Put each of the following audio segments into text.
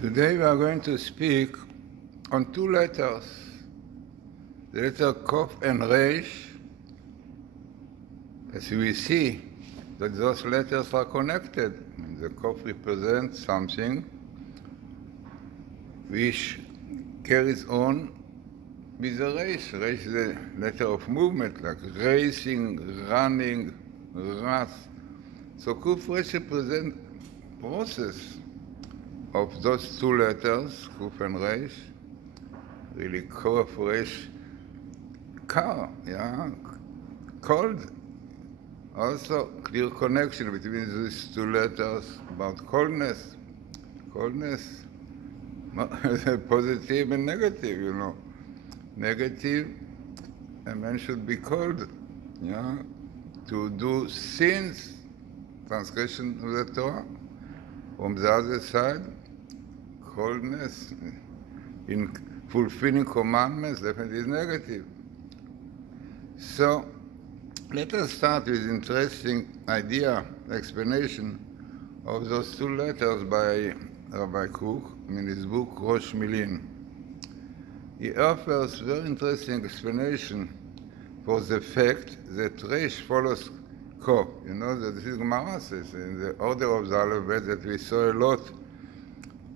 Today we are going to speak on two letters, the letter Kof and Resh. As we see that those letters are connected. The Kof represents something which carries on with the Resh. Resh is a letter of movement, like racing, running, wrath. So Kuf Resh represents process of those two letters, Kuf and Resh. Really, Kof, Resh, car, yeah, cold. Also, clear connection between these two letters about coldness. Coldness, positive and negative, you know. Negative, a man should be cold, yeah, to do sins, transgression of the Torah. From the other side, coldness in fulfilling commandments definitely is negative. So, let us start with interesting idea, explanation of those two letters by Rabbi Kook in his book Rosh Milin. He offers very interesting explanation for the fact that Resh follows Kof. You know that this is Gemara says in the order of the alphabet that we saw a lot,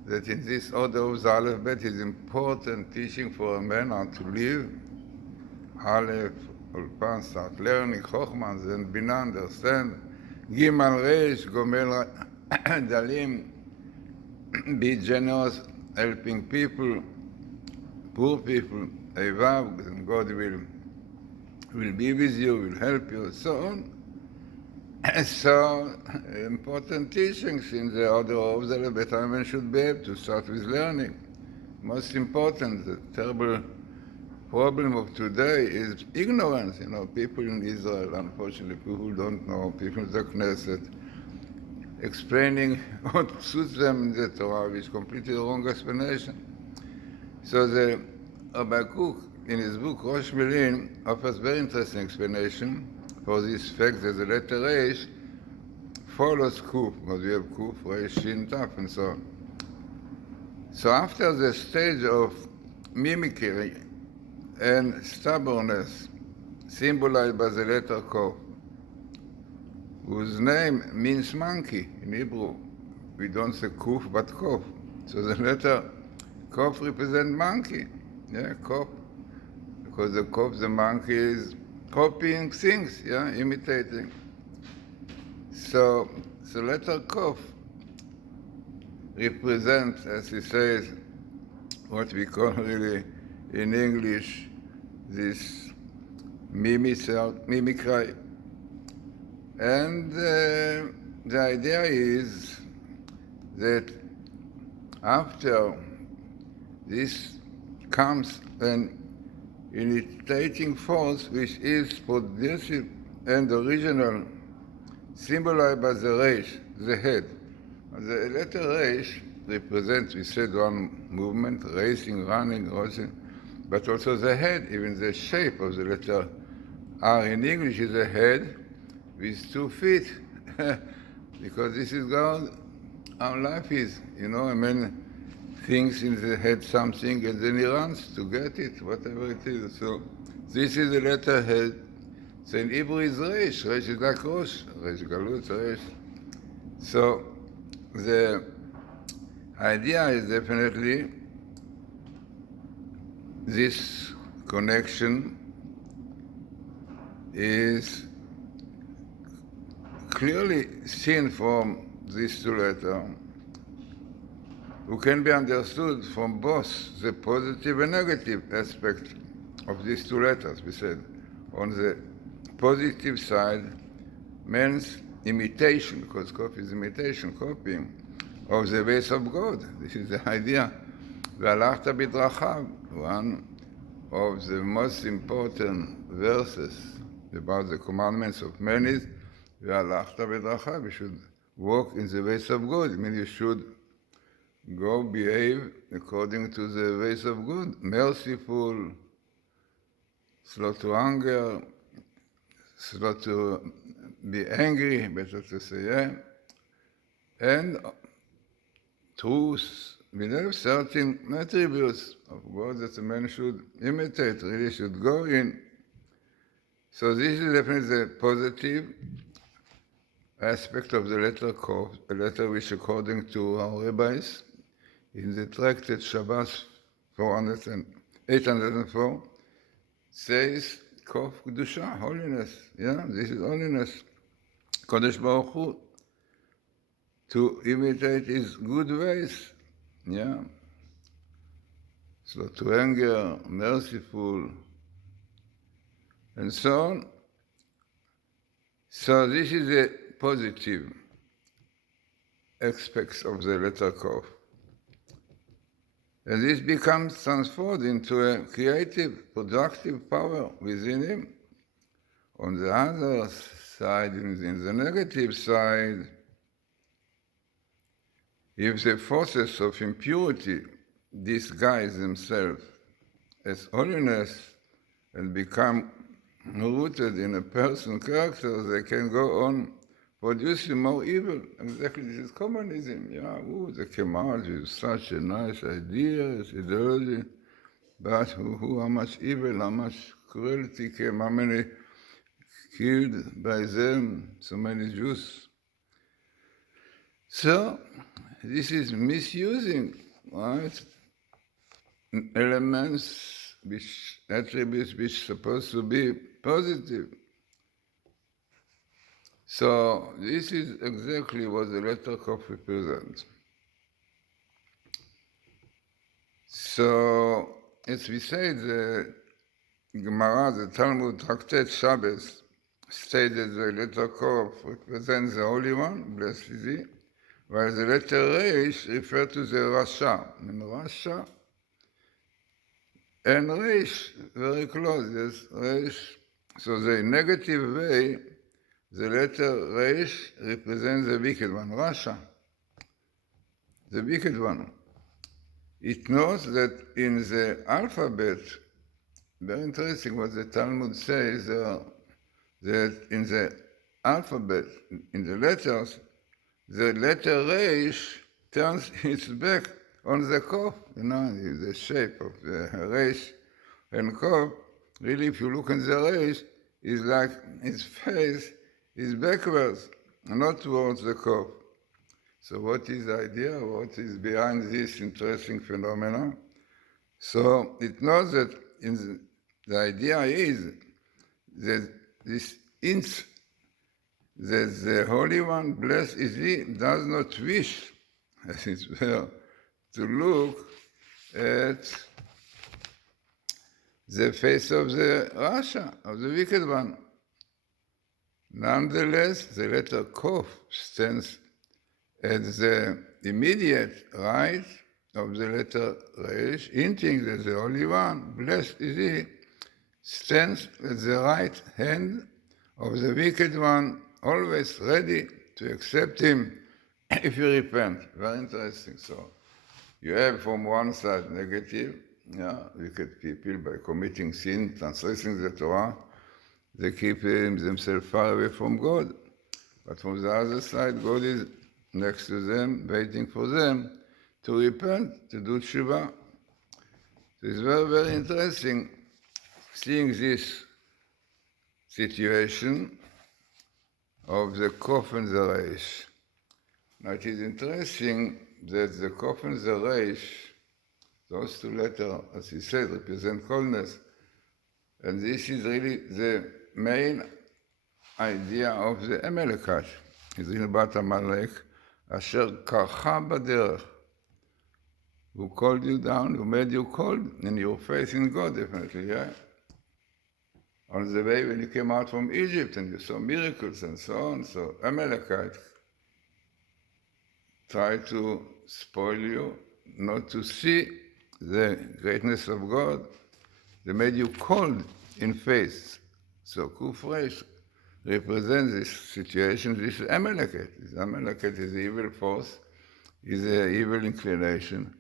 that in this order of the alphabet is important teaching for a man how to live. Aleph, Ulpan, start learning, Chochmah, then Bina, understand. Gimal, Resh, Gomel, Dalim, be generous, helping people, poor people, Evav, and God will be with you, will help you, so on. So, important teachings in the order of the alphabet, a man should be able to start with learning. Most important, the terrible problem of today is ignorance. You know, people in Israel, unfortunately, people who don't know, people in the Knesset, explaining what suits them in the Torah, which is completely wrong explanation. So the Rabbi Kook, in his book Rosh Milin, offers very interesting explanation for this fact that the letter Resh follows Kuf, because we have Kuf, Resh, Shin, Taf, and so on. So after the stage of mimicry and stubbornness symbolized by the letter Kof, whose name means monkey in Hebrew. We don't say Kuf, but Kof. So the letter Kof represents monkey. Yeah, Kof. Because the Kof, the monkey, is copying things, yeah, imitating. So the letter Kof represents, as he says, what we call really in English this mimicry. And the idea is that after this comes an initiating force which is productive and original, symbolized by the Resh, the head. The letter Resh represents, we said, one movement, racing, running, racing, but also the head, even the shape of the letter R in English is a head with 2 feet, because this is how our life is. You know, a man thinks in the head something and then he runs to get it, whatever it is. So this is the letter head. So in Hebrew is Resh. Resh is like Rosh. Resh Galut, Resh. So the idea is definitely this connection is clearly seen from these two letters, who can be understood from both the positive and negative aspect of these two letters. We said, on the positive side, man's imitation, because Kof is imitation, copying, of the ways of God. This is the idea. V'alachta b'drachav, one of the most important verses about the commandments of men is, V'alachta b'drachav, you should walk in the ways of God. I mean, you should go behave according to the ways of God, merciful, slow to anger, slow to be angry, better to say, yeah, and truth, we have certain attributes of God that a man should imitate, really should go in. So this is definitely the positive aspect of the letter Kov, a letter which, according to our rabbis, in the tractate Shabbat 804, says Kov Kedusha, holiness. Yeah, this is holiness. Kodesh Baruch Hu, to imitate his good ways. Yeah. Slow to anger, merciful, and so on. So this is the positive aspects of the letter Kov. And this becomes transformed into a creative, productive power within him. On the other side, in the negative side, if the forces of impurity disguise themselves as holiness and become rooted in a person's character, they can go on producing more evil. Exactly, this is communism. Yeah, they came out with such a nice idea, ideology, but how much evil, how much cruelty came, how many killed by them, so many Jews. So, this is misusing, right, elements, attributes which are supposed to be positive. So this is exactly what the letter Kov represents. So, as we say, the Gemara, the Talmud Tractate Shabbos, states that the letter Kov represents the Holy One, blessed is he, while the letter Reish refers to the Rasha. And Rasha and Reish, very close, yes, Reish. So the negative way, the letter Reish represents the wicked one, Rasha, the wicked one. It knows that in the alphabet, very interesting what the Talmud says, that in the alphabet, in the letters, the letter Reish turns its back on the Kov. You know, the shape of the Reish and Kov. Really, if you look at the Reish, it's like its face is backwards, not towards the Kov. So what is the idea? What is behind this interesting phenomenon? So it knows that the idea is that that the Holy One, blessed is he, does not wish, as it were, to look at the face of the Rasha, of the wicked one. Nonetheless, the letter Kov stands at the immediate right of the letter Reish, hinting that the Holy One, blessed is he, stands at the right hand of the wicked one, always ready to accept him if you repent. Very interesting. So you have from one side negative, wicked people by committing sin, transgressing the Torah, they keep themselves far away from God. But from the other side, God is next to them, waiting for them to repent, to do tshuva. So it's very, very interesting seeing this situation of the Kov and the Reish. Now it is interesting that the Kov and the Reish, those two letters, as he said, represent coldness. And this is really the main idea of the Amalekite. It's in about Amalek, Asher karcha baderech, who called you down, who made you cold, and your faith in God, definitely, yeah? On the way when you came out from Egypt and you saw miracles and so on, so Amalekite tried to spoil you, not to see the greatness of God. They made you cold in faith. So Kufresh represents this situation, this Amalekite. This Amalekite is the evil force, is an evil inclination,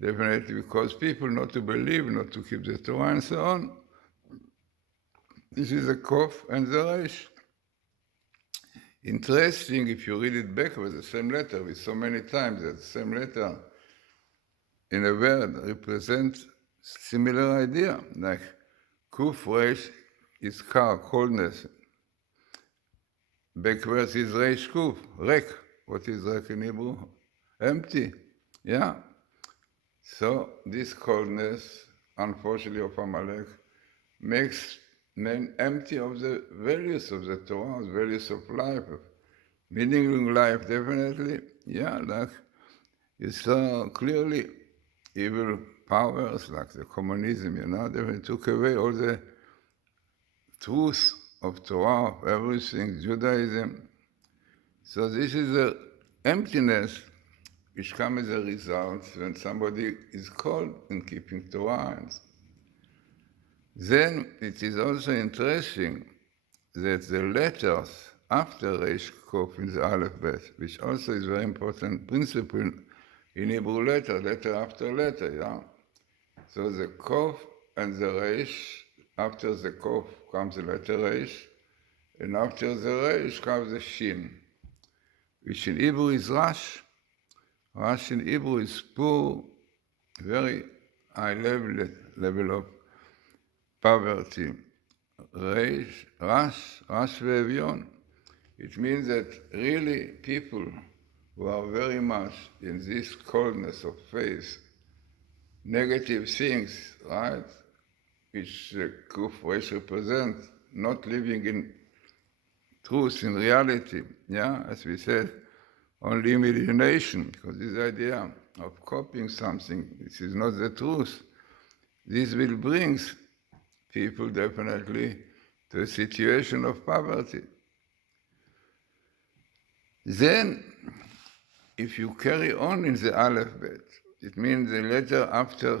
definitely because people not to believe, not to keep the Torah and so on. This is the Kov and the Reish. Interesting, if you read it back with the same letter, with so many times that the same letter in a word represents similar idea, like kuf resh is kar, coldness. Backwards is resh kuf, rek. What is rek in Hebrew? Empty. Yeah. So this coldness, unfortunately, of Amalek makes men empty of the values of the Torah, the values of life, of meaning life, definitely. Yeah, like you saw clearly evil powers like the communism, they took away all the truth of Torah, of everything, Judaism. So this is the emptiness which comes as a result when somebody is called in keeping Torah. Then it is also interesting that the letters after Reish Kof in the alphabet, which also is a very important principle in Hebrew letter after letter, yeah? So the Kof and the Reish, after the Kof comes the letter Reish, and after the Reish comes the Shin, which in Hebrew is Rash. Rash in Hebrew is poor, very high level of poverty. Reish, Rash ve'evion. It means that really people who are very much in this coldness of faith, negative things, right, which the Kuf Reish represents, not living in truth, in reality, yeah, as we said, only imagination, because this idea of copying something, this is not the truth. This will bring people definitely to a situation of poverty. Then, if you carry on in the alphabet, it means the letter after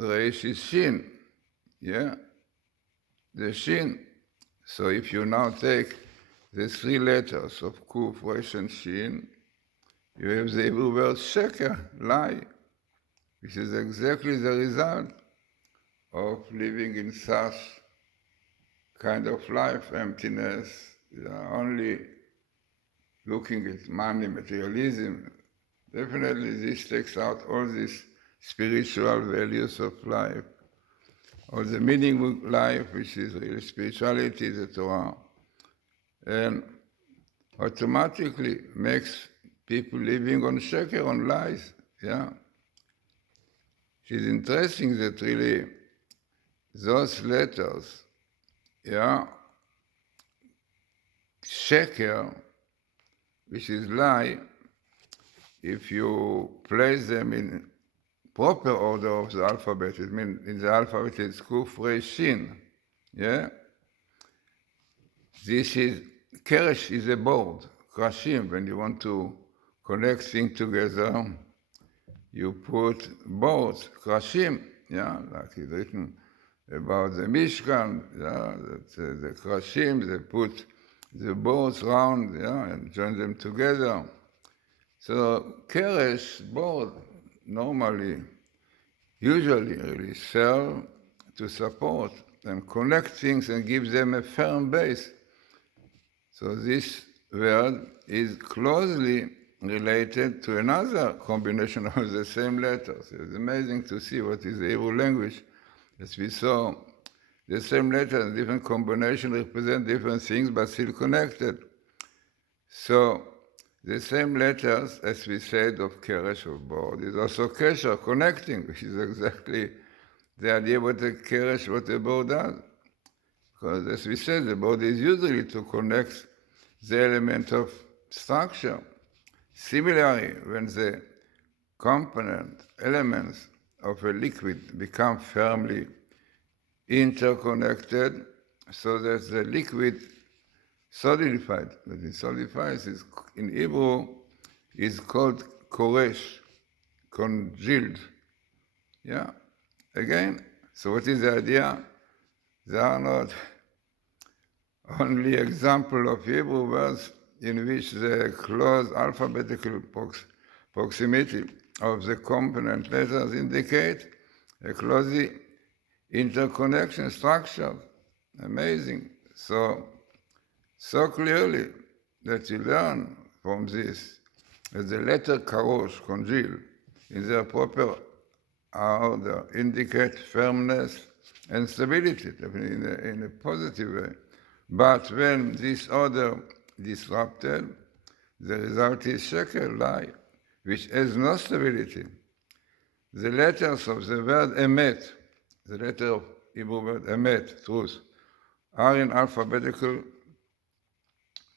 Reish is Shin, yeah, the Shin. So if you now take the three letters of Kuf, Reish, and Shin, you have the Hebrew word sheker, lie, which is exactly the result of living in such kind of life, emptiness, only looking at money, materialism. Definitely this takes out all these spiritual values of life, all the meaning of life, which is really spirituality, the Torah, and automatically makes people living on sheker, on lies, yeah. It is interesting that really those letters, yeah, sheker, which is lie, if you place them in proper order of the alphabet, it means in the alphabet it's Kuf, Reish, Shin, yeah? This is, Keresh is a board, Krashim, when you want to connect things together, you put boards, Krashim, yeah, like it's written about the Mishkan, yeah, the Krashim, they put the boards round, yeah, and join them together. So Keresh board normally, usually really serve to support and connect things and give them a firm base. So this word is closely related to another combination of the same letters. It's amazing to see what is the Hebrew language. As we saw, the same letters, different combinations represent different things, but still connected. So the same letters, as we said, of Keresh, of board, is also Kesher, connecting, which is exactly the idea what a Keresh, what a board does. Because as we said, the board is usually to connect the element of structure. Similarly, when the component elements of a liquid become firmly interconnected, so that the liquid solidified. When it solidifies, is, in Hebrew, is called koresh, congealed. Yeah? Again, so what is the idea? There are not only example of Hebrew words in which the close alphabetical proximity of the component letters indicate a close interconnection structure. Amazing. So clearly that you learn from this that the letter karosh, congeal, in their proper order indicate firmness and stability, in a positive way. But when this order disrupted, the result is sheker, lie, which has no stability. The letters of the word emet, the letter of Hebrew word emet, truth, are in alphabetical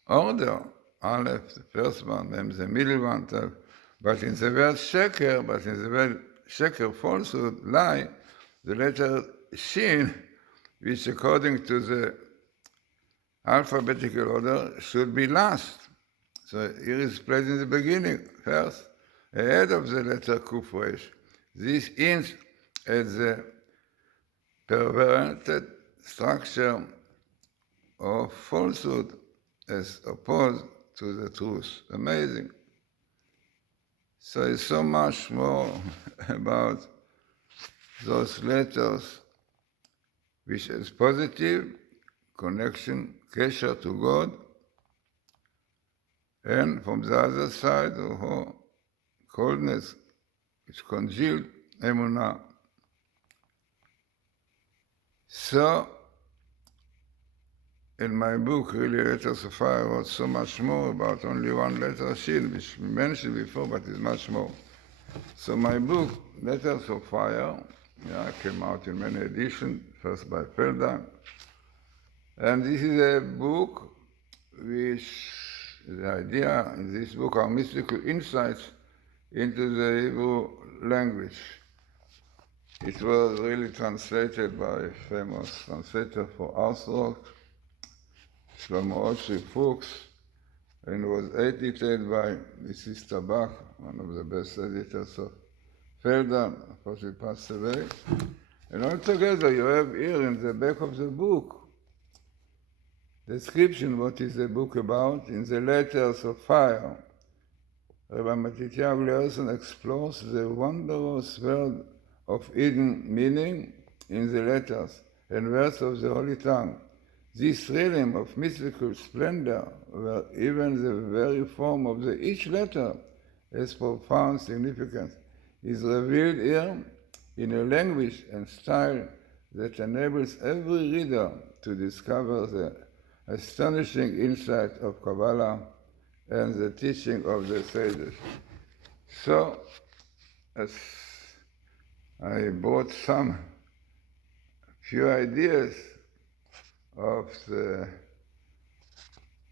order. Aleph, the first one, Mem, the middle one, Tav. But in the word sheker, falsehood, lie, the letter shin, which according to the alphabetical order should be last. So here is placed in the beginning, first, ahead of the letter Kuf Resh. This hints at the perverted structure of falsehood as opposed to the truth. Amazing. So it's so much more about those letters which has positive connection, kesher to God, and from the other side, coldness, which congealed emunah. So, in my book, really, Letters of Fire, I wrote so much more about only one letter, Shin, which we mentioned before, but is much more. So my book, Letters of Fire, came out in many editions, first by Felda. And this is a book which, the idea in this book are mystical insights into the Hebrew language. It was really translated by a famous translator for Orthodox, Shlomo Oshri Fuchs, and was edited by Mrs. Tabak, one of the best editors of Felda, of course he passed away. And altogether you have here in the back of the book description what is the book about in the Letters of Fire. Rabbi Matityahu Glazerson explores the wondrous world of hidden meaning in the letters and words of the Holy Tongue. This realm of mystical splendor, where even the very form of each letter has profound significance, is revealed here in a language and style that enables every reader to discover the astonishing insight of Kabbalah and the teaching of the sages. So, as I brought some few ideas of the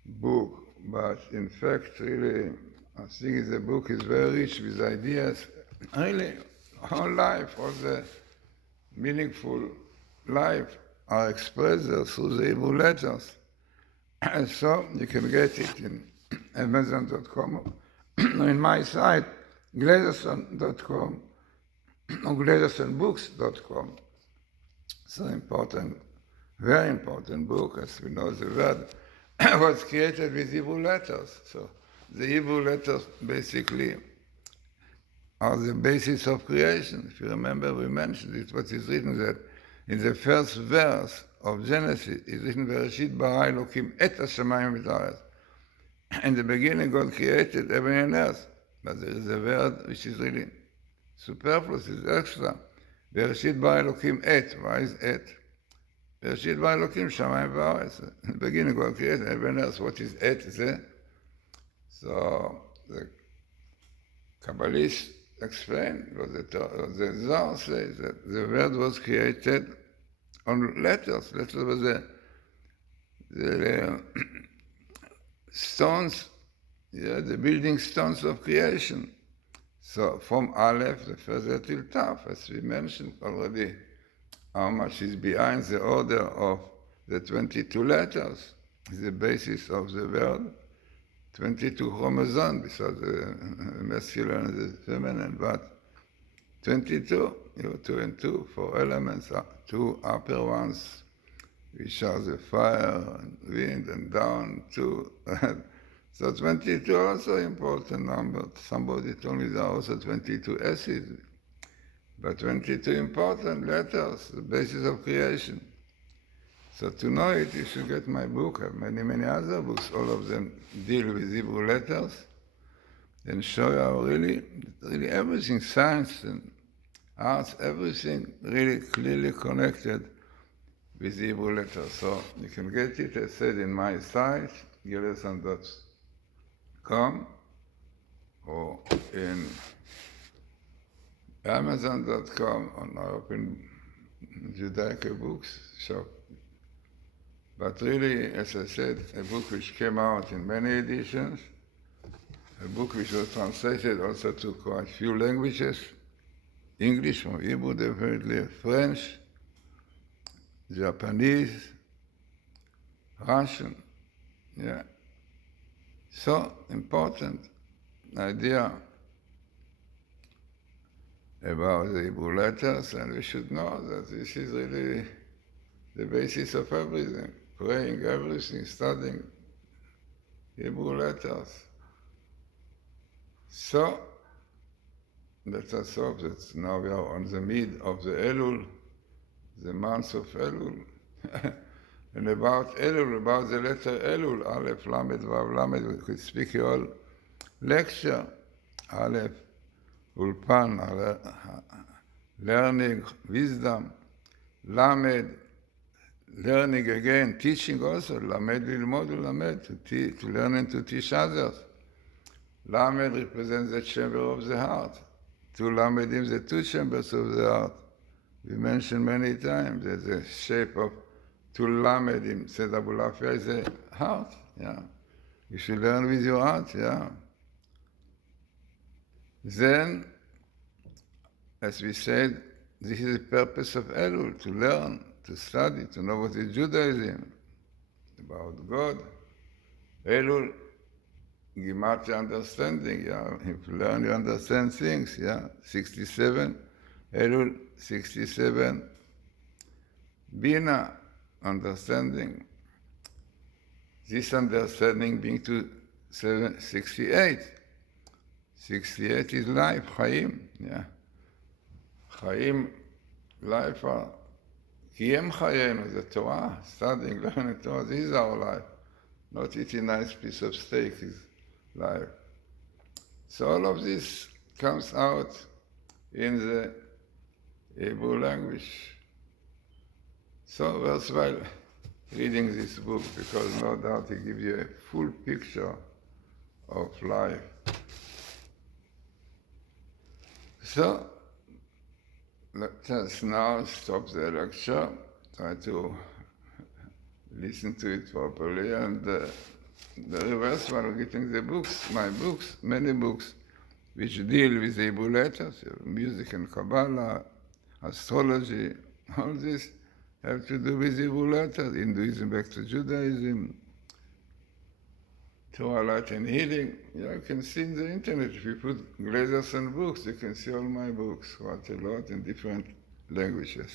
book, but in fact, really, I think the book is very rich with ideas. Really, whole life, all the meaningful life are expressed there through the Hebrew letters. And so you can get it in Amazon.com, in my site, Glazerson.com, or GlazersonBooks.com. So important, very important book, as we know the word was created with Hebrew letters. So the Hebrew letters basically are the basis of creation. If you remember, we mentioned it, what is written that in the first verse of Genesis is written, Bereshit bara Elokim et hashamayim v'et haaretz. In the beginning, God created heaven and earth, but there is a word which is really superfluous, is extra. Bereshit bara Elokim et. Why is et? Bereshit bara Elokim shamayim v'haaretz. In the beginning, God created heaven and earth. What is et? So the Kabbalists explain, because the Zohar says that the word was created on letters. Letters were the stones, the building stones of creation. So from Aleph, the first letter till Tav, as we mentioned already, how much is behind the order of the 22 letters, is the basis of the word. 22 chromosomes, besides the masculine and the feminine, but 22, you have 2 and 2, 4 elements, 2 upper ones, which are the fire and wind and down, 2. So 22 also important number. Somebody told me there are also 22 acids, but 22 important letters, the basis of creation. So to know it, you should get my book. I have many, many other books. All of them deal with Hebrew letters. and show you how really everything, science and arts, everything really clearly connected with the Hebrew letters. So you can get it, as said, in my site, glazerson.com, or in Amazon.com, on our open Judaica books shop. But really, as I said, a book which came out in many editions, a book which was translated also to quite few languages, English from Hebrew definitely, French, Japanese, Russian, yeah. So important idea about the Hebrew letters, and we should know that this is really the basis of everything, praying, everything, studying Hebrew letters. So, let us hope that now we are on the mid of the Elul, the month of Elul. And about Elul, about the letter Elul, Aleph, Lamed, Vav, Lamed, we could speak a whole lecture. Aleph, Ulpan, learning, wisdom. Lamed, learning again, teaching also. Lamed, lilmod, lamed, to learn and to teach others. Lamed represents the chamber of the heart. Two Lamedim, the two chambers of the heart. We mentioned many times that the shape of two Lamedim, said Abu Lafia, is the heart. Yeah. You should learn with your heart, yeah. Then, as we said, this is the purpose of Elul, to learn, to study, to know what is Judaism, about God. Elul, Gimatria understanding, yeah. If you learn, you understand things, yeah. 67, Elul, 67. Bina, understanding. This understanding being to 68. 68 is life, Chaim, yeah. Chaim, life, Kiyem Chayenu, the Torah, studying, learning Torah, this is our life. Not eating a nice piece of steak is life. So all of this comes out in the Hebrew language. So worthwhile reading this book, because no doubt it gives you a full picture of life. So let us now stop the lecture, try to listen to it properly, and the reverse one, getting the books, my books, many books, which deal with the Hebrew letters, music and Kabbalah, astrology, all this have to do with Hebrew letters, Hinduism back to Judaism, Torah, Light and Healing. Yeah, you can see in the internet, if you put Glazerson books, you can see all my books, quite a lot in different languages.